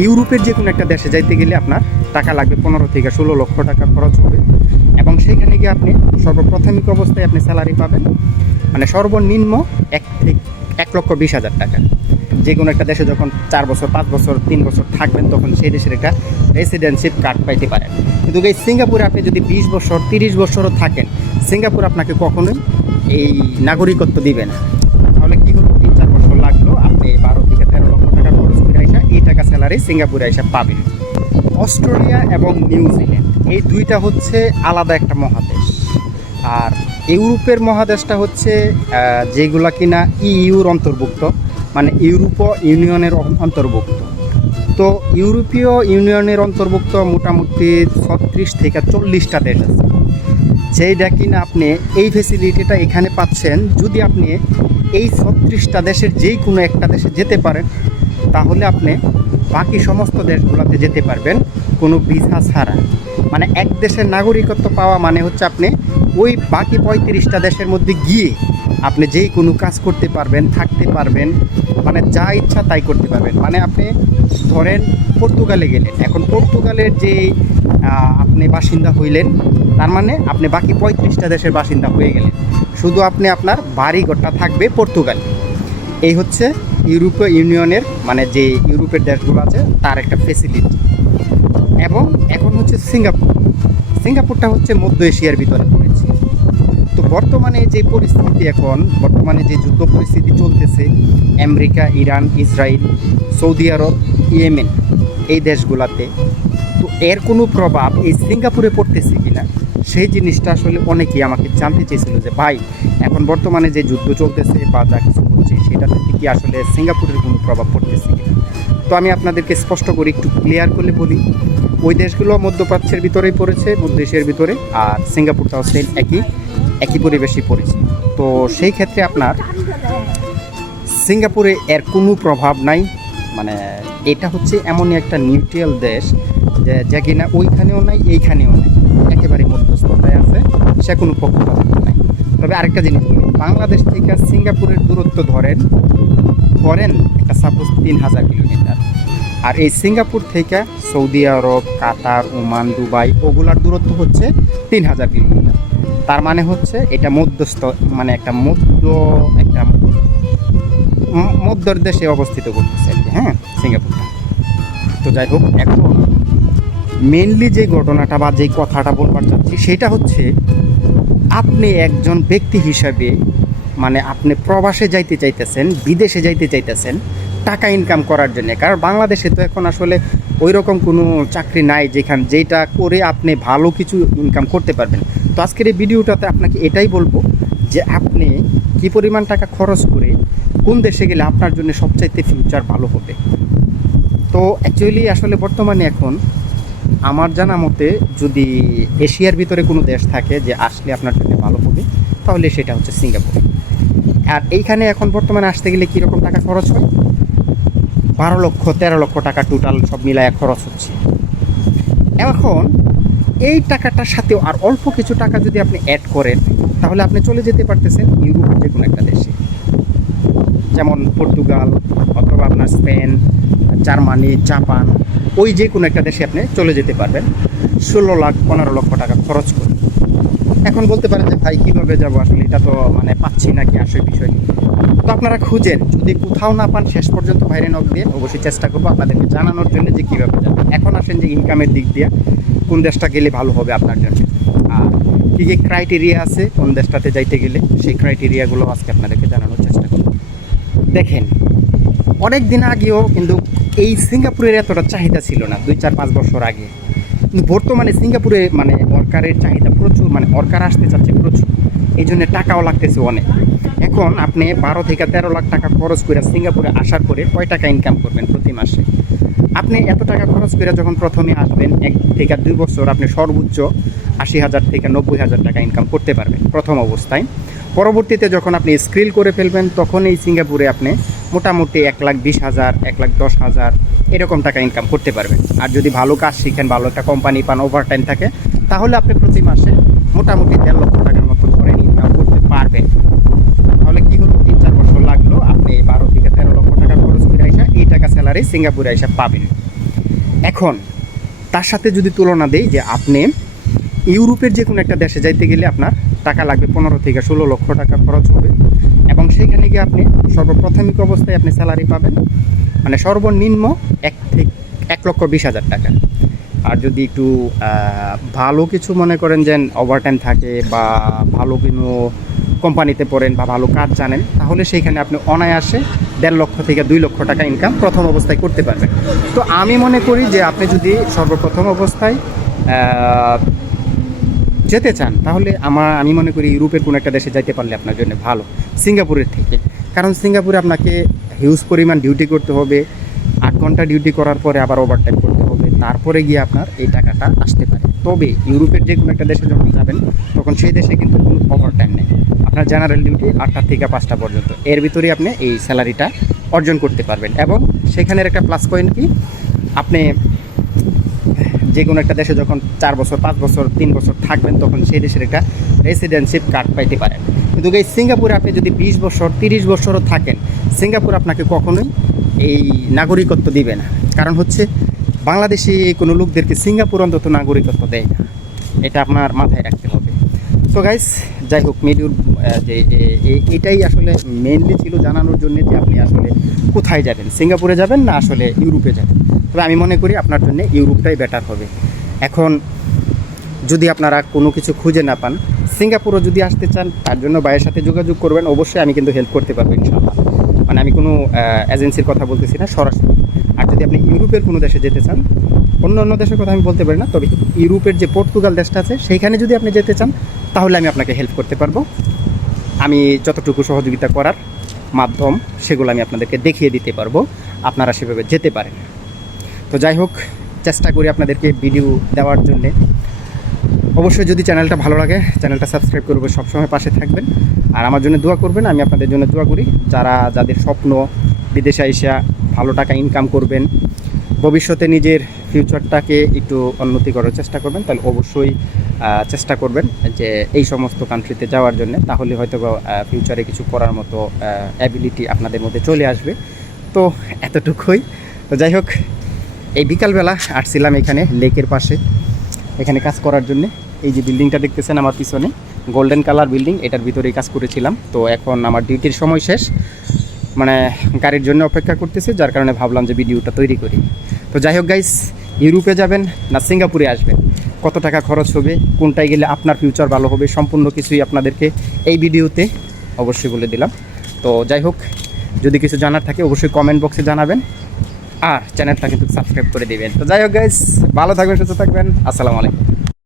ইউরোপের যে কোনো একটা দেশে যাইতে গেলে আপনার টাকা লাগবে 15 থেকে 16 লক্ষ টাকা খরচ হবে। এবং সেখানে গিয়ে আপনি সর্বপ্রাথমিক অবস্থায় আপনি স্যালারি পাবেন মানে সর্বনিম্ন 1,20,000 টাকা। যে কোনো একটা দেশে যখন 4 বছর 5 বছর 3 বছর থাকবেন তখন সেই দেশের একটা রেসিডেন্সিপ কার্ড পাইতে পারেন। কিন্তু এই সিঙ্গাপুরে আপনি যদি 20 বছর 30 বছরও থাকেন, সিঙ্গাপুর আপনাকে কখনোই এই নাগরিকত্ব দিবে না। তাহলে কী হলো, 3-4 বছর লাগলো, আপনি 12 থেকে 13 লক্ষ টাকা খরচ করে আইসা এই টাকা স্যালারি সিঙ্গাপুরে আইসা পাবেন। অস্ট্রেলিয়া এবং নিউজিল্যান্ড এই দুইটা হচ্ছে আলাদা একটা মহাদেশ। আর ইউরোপের মহাদেশটা হচ্ছে যেগুলা কিনা ইউর অন্তর্ভুক্ত, মানে ইউরোপীয় ইউনিয়নের অন্তর্ভুক্ত। তো ইউরোপীয় ইউনিয়নের অন্তর্ভুক্ত মোটামুটি 36 থেকে 40টা দেশ আছে, যেইটা কিনা আপনি এই ফেসিলিটিটা এখানে পাচ্ছেন। যদি আপনি এই 36টা দেশের যেই কোনো একটা দেশে যেতে পারেন তাহলে আপনি বাকি সমস্ত দেশগুলোতে যেতে পারবেন কোনো ভিসা ছাড়া। মানে এক দেশের নাগরিকত্ব পাওয়া মানে হচ্ছে আপনি ওই বাকি 35টা দেশের মধ্যে গিয়ে আপনি যেই কোনো কাজ করতে পারবেন, থাকতে পারবেন, মানে যা ইচ্ছা তাই করতে পারবেন। মানে আপনি ধরেন পর্তুগালে গেলেন, এখন পর্তুগালের যে আপনি বাসিন্দা হইলেন, তার মানে আপনি বাকি 35টা দেশের বাসিন্দা হয়ে গেলেন, শুধু আপনি আপনার বাড়িঘরটা থাকবে পর্তুগালে। এই হচ্ছে ইউরোপীয় ইউনিয়নের মানে যে ইউরোপের দেশগুলো আছে তার একটা ফেসিলিটি। এবং এখন হচ্ছে সিঙ্গাপুরটা হচ্ছে মধ্য এশিয়ার ভিতরে পড়েছে। তো বর্তমানে যে পরিস্থিতি, এখন বর্তমানে যে যুদ্ধ পরিস্থিতি চলতেছে আমেরিকা, ইরান, ইসরায়েল, সৌদি আরব, ইয়েমেন এই দেশগুলোতে, তো এর কোনো প্রভাব এই সিঙ্গাপুরে পড়তেছে কিনা সেই জিনিসটা আসলে অনেকেই আমাকে জানতে চেয়েছিল যে ভাই এখন বর্তমানে যে যুদ্ধ চলতেছে বা যা কিছু হচ্ছে সেটাতে কি আসলে সিঙ্গাপুরের কোনো প্রভাব পড়তেছে কিনা। তো আমি আপনাদেরকে স্পষ্ট করে একটু ক্লিয়ার করলে বলি, ওই দেশগুলো মধ্যপ্রাচ্যের ভিতরেই পড়েছে, মধ্য এশিয়ার ভিতরে, আর সিঙ্গাপুরটাও সেম একই পরিবেশই পড়েছে। তো সেই ক্ষেত্রে আপনার সিঙ্গাপুরে এর কোনো প্রভাব নাই। মানে এটা হচ্ছে এমনই একটা নিউট্রাল দেশ যে কিনা ওইখানেও নাই এইখানেও নাই, একেবারে মধ্যস্থতায় আছে, সে কোনো পক্ষপাতিত্ব নাই। তবে আরেকটা জিনিস বলি, বাংলাদেশ থেকে সিঙ্গাপুরের দূরত্ব ধরেন একটা সাপোজ 3000 কিলোমিটার, আর এই সিঙ্গাপুর থেকে সৌদি আরব, কাতার, ওমান, দুবাই ওগুলার দূরত্ব হচ্ছে 3000 কিলোমিটার। তার মানে হচ্ছে এটা মধ্যস্থ, মানে একটা মধ্যর দেশে অবস্থিত করতেছে আর কি, হ্যাঁ, সিঙ্গাপুরটা। তো যাই হোক, এখন মেনলি যে ঘটনাটা বা যেই কথাটা বলবার চাচ্ছি সেটা হচ্ছে আপনি একজন ব্যক্তি হিসাবে, মানে আপনি প্রবাসে যাইতে চাইতেছেন, বিদেশে যাইতে চাইতেছেন টাকা ইনকাম করার জন্য। কারণ বাংলাদেশে তো এখন আসলে ওই রকম কোনো চাকরি নাই যেটা করে আপনি ভালো কিছু ইনকাম করতে পারবেন। তো আজকের এই ভিডিওটাতে আপনাকে এটাই বলবো যে আপনি কি পরিমাণ টাকা খরচ করে কোন দেশে গেলে আপনার জন্য সবচাইতে ফিউচার ভালো হবে। তো অ্যাকচুয়ালি আসলে বর্তমানে এখন আমার জানা মতে যদি এশিয়ার ভিতরে কোনো দেশ থাকে যে আসলে আপনার জন্য ভালো হবে, তাহলে সেটা হচ্ছে সিঙ্গাপুর। আর এইখানে এখন বর্তমানে আসতে গেলে কীরকম টাকা খরচ হয়, 12 লক্ষ 13 লক্ষ টাকা টোটাল সব মিলায় খরচ হচ্ছে। এখন এই টাকাটার সাথেও আর অল্প কিছু টাকা যদি আপনি অ্যাড করেন তাহলে আপনি চলে যেতে পারতেছেন ইউরোপের যে কোনো একটা দেশে, যেমন পর্তুগাল অথবা আপনার স্পেন, জার্মানি, জাপান, ওই যে কোনো একটা দেশে আপনি চলে যেতে পারবেন 16 লাখ 15 লক্ষ টাকা খরচ করে। এখন বলতে পারেন যে ভাই কীভাবে যাবো, আসলে এটা তো মানে পাচ্ছি না কি আসলে বিষয় নিয়ে। তো আপনারা খুঁজেন, যদি কোথাও না পান শেষ পর্যন্ত বাইরে নক দিয়ে অবশ্যই চেষ্টা করবো আপনাদেরকে জানানোর জন্য যে কীভাবে যাবেন। এখন আসেন যে ইনকামের দিক দিয়ে কোন দেশটা গেলে ভালো হবে আপনার জন্য, আর কী কী ক্রাইটেরিয়া আছে কোন দেশটাতে যাইতে গেলে, সেই ক্রাইটেরিয়াগুলো আজকে আপনাদেরকে জানানোর চেষ্টা করব। দেখেন, অনেক দিন আগেও কিন্তু এই সিঙ্গাপুরের এতটা চাহিদা ছিল না, 2-4-5 বছর আগে। কিন্তু বর্তমানে সিঙ্গাপুরে মানে ওয়ার্কারের চাহিদা প্রচুর, মানে ওয়ার্কার আসতে চাচ্ছে প্রচুর, এই জন্য টাকাও লাগতেছে অনেক। এখন আপনি 12 থেকে 13 লাখ টাকা খরচ করে সিঙ্গাপুরে আসার পরে কয় টাকা ইনকাম করবেন প্রতি মাসে? আপনি এত টাকা খরচ করে যখন প্রথমে আসবেন 1 থেকে 2 বছর আপনি সর্বোচ্চ 80,000 থেকে 90,000 টাকা ইনকাম করতে পারবেন প্রথম অবস্থায়। পরবর্তীতে যখন আপনি স্কিল করে ফেলবেন তখন এই সিঙ্গাপুরে আপনি মোটামুটি 1,20,000 1,10,000 এরকম টাকা ইনকাম করতে পারবেন। আর যদি ভালো কাজ শিখেন, ভালো একটা কোম্পানি পান, ওভারটাইম থাকে, তাহলে আপনি প্রতি মাসে মোটামুটি 1.5 লক্ষ টাকার মতো ধরে ইনকাম করতে পারবেন। তাহলে কী হলো, 3-4 বছর লাগলো, আপনি 12 থেকে 13 লক্ষ টাকা খরচ করে আইসা এই টাকা স্যালারি সিঙ্গাপুরে আইসা পাবেন। এখন তার সাথে যদি তুলনা দেই যে আপনি ইউরোপের যে কোনো একটা দেশে যাইতে গেলে আপনার টাকা লাগবে 15 থেকে 16 লক্ষ টাকা খরচ হবে, এবং সেইখানে গিয়ে আপনি সর্বপ্রাথমিক অবস্থায় আপনি স্যালারি পাবেন মানে সর্বনিম্ন 1,20,000 টাকা। আর যদি একটু ভালো কিছু মনে করেন যে ওভারটাইম থাকে বা ভালো কোনো কোম্পানিতে পড়েন বা ভালো কাজ জানেন, তাহলে সেইখানে আপনি অনায়াসে 1.5 লক্ষ থেকে 2 লক্ষ টাকা ইনকাম প্রথম অবস্থায় করতে পারবেন। তো আমি মনে করি যে আপনি যদি সর্বপ্রথম অবস্থায় যেতে চান, তাহলে আমি মনে করি ইউরোপের কোনো একটা দেশে যাইতে পারলে আপনার জন্য ভালো সিঙ্গাপুরের থেকে। কারণ সিঙ্গাপুরে আপনাকে হিউজ পরিমাণ ডিউটি করতে হবে, 8 ঘন্টা ডিউটি করার পরে আবার ওভারটাইম করতে হবে, তারপরে গিয়ে আপনার এই টাকাটা আসতে পারে। তবে ইউরোপের যে কোনো একটা দেশে যখন যাবেন, তখন সেই দেশে কিন্তু কোনো ওভারটাইম নেই, আপনার জেনারেল ডিউটি 8টা থেকে 5টা পর্যন্ত, এর ভিতরেই আপনি এই স্যালারিটা অর্জন করতে পারবেন। এবং সেখানের একটা প্লাস পয়েন্ট কি, আপনি যে কোনো একটা দেশে যখন 4 বছর 5 বছর 3 বছর থাকবেন, তখন সেই দেশের একটা রেসিডেন্সিপ কার্ড পাইতে পারেন। কিন্তু এই সিঙ্গাপুরে আপনি যদি 20 বছর 30 বছরও থাকেন, সিঙ্গাপুর আপনাকে কখনোই এই নাগরিকত্ব দিবে না। কারণ হচ্ছে বাংলাদেশি কোনো লোকদেরকে সিঙ্গাপুর অন্তত নাগরিকত্ব দেয় না, এটা আপনার মাথায় রাখতে হবে। তো গাইস, যাই হোক, ভিডিওর যে এটাই আসলে মেইনলি ছিল জানানোর জন্য যে আপনি আসলে কোথায় যাবেন, সিঙ্গাপুরে যাবেন না আসলে ইউরোপে যাবেন। তবে আমি মনে করি আপনার জন্য ইউরোপটাই বেটার হবে। এখন যদি আপনারা কোনো কিছু খুঁজে না পান, সিঙ্গাপুরও যদি আসতে চান, তার জন্য ভাইয়ের সাথে যোগাযোগ করবেন, অবশ্যই আমি কিন্তু হেল্প করতে পারবো ইনশাআল্লাহ। মানে আমি কোনো এজেন্সির কথা বলতেছি না, সরাসরি। আর যদি আপনি ইউরোপের কোনো দেশে যেতে চান, অন্য দেশের কথা আমি বলতে পারি না, তবে ইউরোপের যে পর্তুগাল দেশটা আছে সেইখানে যদি আপনি যেতে চান, তাহলে আমি আপনাকে হেল্প করতে পারবো। আমি যতটুকু সহযোগিতা করার মাধ্যম সেগুলো আমি আপনাদেরকে দেখিয়ে দিতে পারবো, আপনারা সেভাবে যেতে পারেন। তো যাই হোক, চেষ্টা করি আপনাদেরকে ভিডিও দেওয়ার জন্যে। অবশ্যই যদি চ্যানেলটা ভালো লাগে, চ্যানেলটা সাবস্ক্রাইব করবে, সবসময় পাশে থাকবেন আর আমার জন্য দোয়া করবেন। আমি আপনাদের জন্য দোয়া করি, যাদের স্বপ্ন বিদেশে এসে ভালো টাকা ইনকাম করবেন, ভবিষ্যতে নিজের ফিউচারটাকে একটু উন্নতি করার চেষ্টা করবেন, তাহলে অবশ্যই চেষ্টা করবেন যে এই সমস্ত কান্ট্রিতে যাওয়ার জন্য। তাহলে হয়তো ফিউচারে কিছু করার মতো অ্যাবিলিটি আপনাদের মধ্যে চলে আসবে। তো এতটুকুই। তো যাই হোক, এই বিকালবেলা আসছিলাম এখানে লেকের পাশে, এখানে কাজ করার জন্য। এই যে বিল্ডিংটা দেখতেছেন আমার পিছনে, গোল্ডেন কালার বিল্ডিং, এটার ভিতরেই কাজ করেছিলাম। তো এখন আমার ডিউটির সময় শেষ, মানে গাড়ির জন্য অপেক্ষা করতেছে, যার কারণে ভাবলাম যে ভিডিওটা তৈরি করি। তো যাই হোক গাইস, ইউরোপে যাবেন না সিঙ্গাপুরে আসবেন, কত টাকা খরচ হবে, কোনটায় গেলে আপনার ফিউচার ভালো হবে, সম্পূর্ণ কিছুই আপনাদেরকে এই ভিডিওতে অবশ্যই বলে দিলাম। তো যাই হোক, যদি কিছু জানার থাকে অবশ্যই কমেন্ট বক্সে জানাবেন, আর চ্যানেলটা কিন্তু সাবস্ক্রাইব করে দিবেন। তো যাই হোক গাইস, ভালো থাকবেন, সুস্থ থাকবেন, আসসালামু আলাইকুম।